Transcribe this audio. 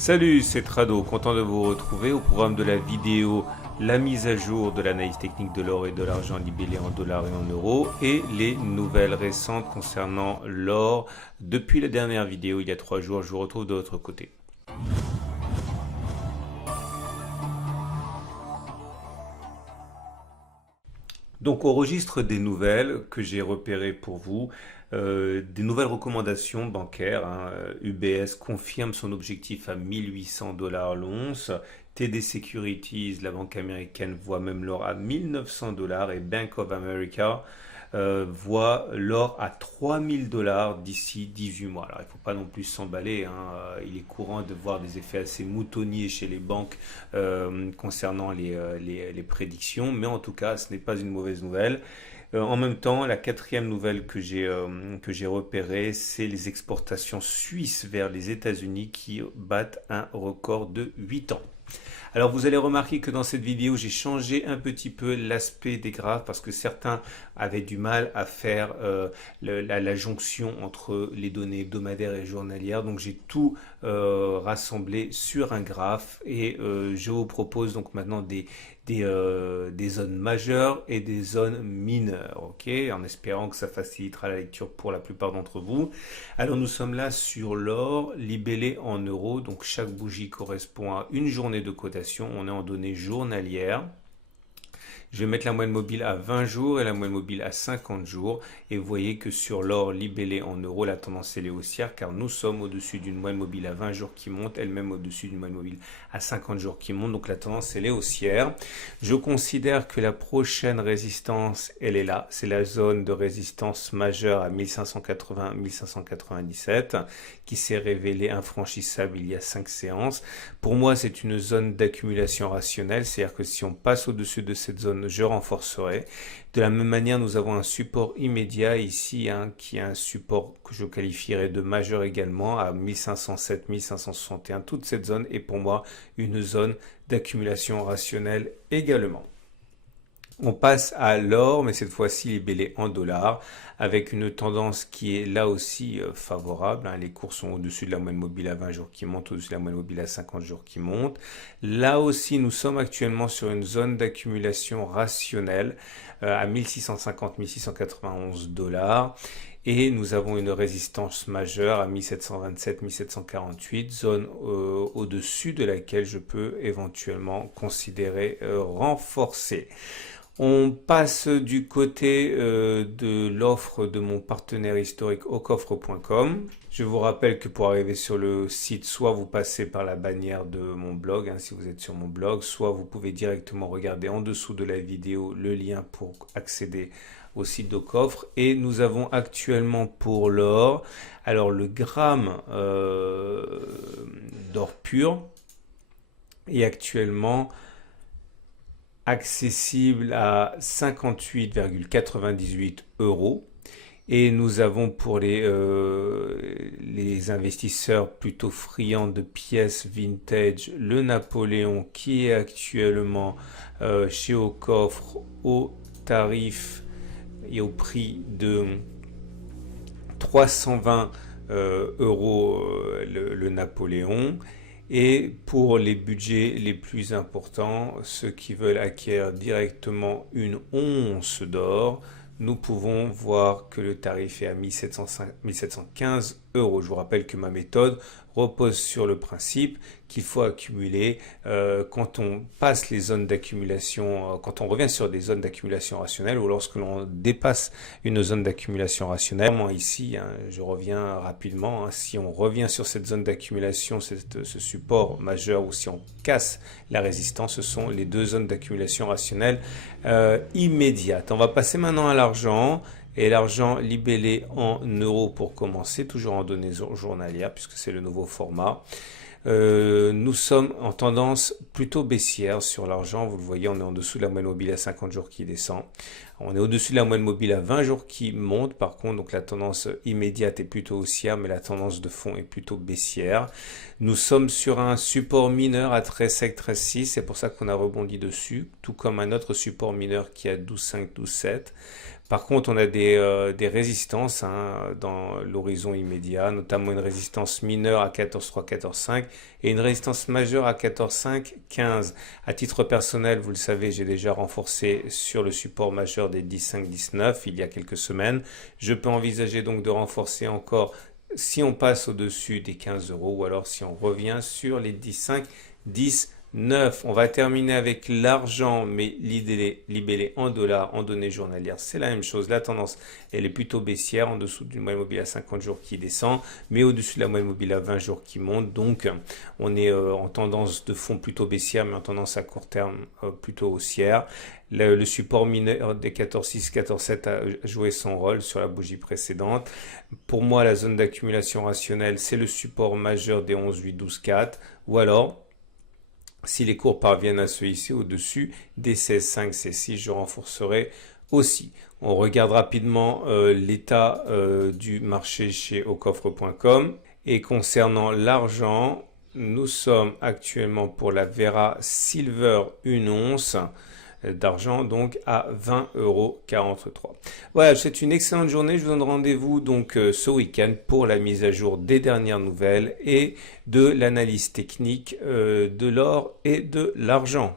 Salut, c'est Trado, content de vous retrouver au programme de la vidéo, la mise à jour de l'analyse technique de l'or et de l'argent libellé en dollars et en euros et les nouvelles récentes concernant l'or. Depuis la dernière vidéo, il y a 3 jours, je vous retrouve de l'autre côté. Donc au registre des nouvelles que j'ai repérées pour vous, des nouvelles recommandations bancaires, UBS confirme son objectif à 1800 dollars l'once. TD Securities, la banque américaine, voit même l'or à 1900 dollars et Bank of America voit l'or à 3000 dollars d'ici 18 mois. Alors il ne faut pas non plus s'emballer, il est courant de voir des effets assez moutonniers chez les banques concernant les prédictions, mais en tout cas ce n'est pas une mauvaise nouvelle. En même temps, la quatrième nouvelle que j'ai repérée, c'est les exportations suisses vers les États-Unis qui battent un record de 8 ans. Alors vous allez remarquer que dans cette vidéo, j'ai changé un petit peu l'aspect des graphes parce que certains avaient du mal à faire la jonction entre les données hebdomadaires et journalières. Donc j'ai tout rassemblé sur un graphe et je vous propose donc maintenant des zones majeures et des zones mineures, ok, en espérant que ça facilitera la lecture pour la plupart d'entre vous. Alors nous sommes là sur l'or libellé en euros, donc chaque bougie correspond à une journée de cotation, on est en données journalières. Je vais mettre la moyenne mobile à 20 jours et la moyenne mobile à 50 jours. Et vous voyez que sur l'or libellé en euros, la tendance elle est haussière car nous sommes au-dessus d'une moyenne mobile à 20 jours qui monte, elle-même au-dessus d'une moyenne mobile à 50 jours qui monte. Donc la tendance elle est haussière. Je considère que la prochaine résistance, elle est là. C'est la zone de résistance majeure à 1580-1597 qui s'est révélée infranchissable il y a 5 séances. Pour moi, c'est une zone d'accumulation rationnelle. C'est-à-dire que si on passe au-dessus de cette zone, je renforcerai. De la même manière, nous avons un support immédiat ici, qui est un support que je qualifierais de majeur également à 1507, 1561. Toute cette zone est pour moi une zone d'accumulation rationnelle également. On passe à l'or, mais cette fois-ci libellé en dollars, avec une tendance qui est là aussi favorable. Les cours sont au-dessus de la moyenne mobile à 20 jours qui monte, au-dessus de la moyenne mobile à 50 jours qui monte. Là aussi, nous sommes actuellement sur une zone d'accumulation rationnelle à 1650-1691 dollars. Et nous avons une résistance majeure à 1727-1748, zone au-dessus de laquelle je peux éventuellement considérer renforcer. On passe du côté de l'offre de mon partenaire historique aucoffre.com. Je vous rappelle que pour arriver sur le site, soit vous passez par la bannière de mon blog, si vous êtes sur mon blog, soit vous pouvez directement regarder en dessous de la vidéo le lien pour accéder au site d'Aucoffre. Et nous avons actuellement pour l'or, alors le gramme d'or pur est actuellement accessible à 58,98 euros. Et nous avons pour les investisseurs plutôt friands de pièces vintage, le Napoléon qui est actuellement chez Aucoffre au tarif et au prix de 320 euros le Napoléon. Et pour les budgets les plus importants, ceux qui veulent acquérir directement une once d'or, nous pouvons voir que le tarif est à 1715 euros. Je vous rappelle que ma méthode repose sur le principe qu'il faut accumuler quand on passe les zones d'accumulation, quand on revient sur des zones d'accumulation rationnelle ou lorsque l'on dépasse une zone d'accumulation rationnelle. Ici, je reviens rapidement, si on revient sur cette zone d'accumulation, ce support majeur, ou si on casse la résistance, ce sont les deux zones d'accumulation rationnelle immédiates. On va passer maintenant à l'argent. Et l'argent libellé en euros pour commencer, toujours en données journalières puisque c'est le nouveau format. Nous sommes en tendance plutôt baissière sur l'argent. Vous le voyez, on est en dessous de la moyenne mobile à 50 jours qui descend. On est au-dessus de la moyenne mobile à 20 jours qui monte. Par contre, donc la tendance immédiate est plutôt haussière, mais la tendance de fond est plutôt baissière. Nous sommes sur un support mineur à 13,5, 13,6. C'est pour ça qu'on a rebondi dessus, tout comme un autre support mineur qui est à 12,5, 12,7. Par contre, on a des résistances hein, dans l'horizon immédiat, notamment une résistance mineure à 14,3, 14,5 et une résistance majeure à 14,5, 15. À titre personnel, vous le savez, j'ai déjà renforcé sur le support majeur des 10,5, 19 il y a quelques semaines. Je peux envisager donc de renforcer encore si on passe au-dessus des 15 euros ou alors si on revient sur les 10,5, 10, 9. On va terminer avec l'argent, mais libellé en dollars, en données journalières. C'est la même chose. La tendance, elle est plutôt baissière, en dessous d'une moyenne mobile à 50 jours qui descend, mais au-dessus de la moyenne mobile à 20 jours qui monte. Donc, on est en tendance de fond plutôt baissière, mais en tendance à court terme plutôt haussière. Le support mineur des 14,6, 14,7 a joué son rôle sur la bougie précédente. Pour moi, la zone d'accumulation rationnelle, c'est le support majeur des 11,8, 12,4, ou alors si les cours parviennent à se hisser au-dessus des 16,5, 16,6, je renforcerai aussi. On regarde rapidement l'état du marché chez aucoffre.com. Et concernant l'argent, nous sommes actuellement pour la Vera Silver une once d'argent donc à 20,43 €. Voilà, c'est une excellente journée. Je vous donne rendez-vous donc ce week-end pour la mise à jour des dernières nouvelles et de l'analyse technique de l'or et de l'argent.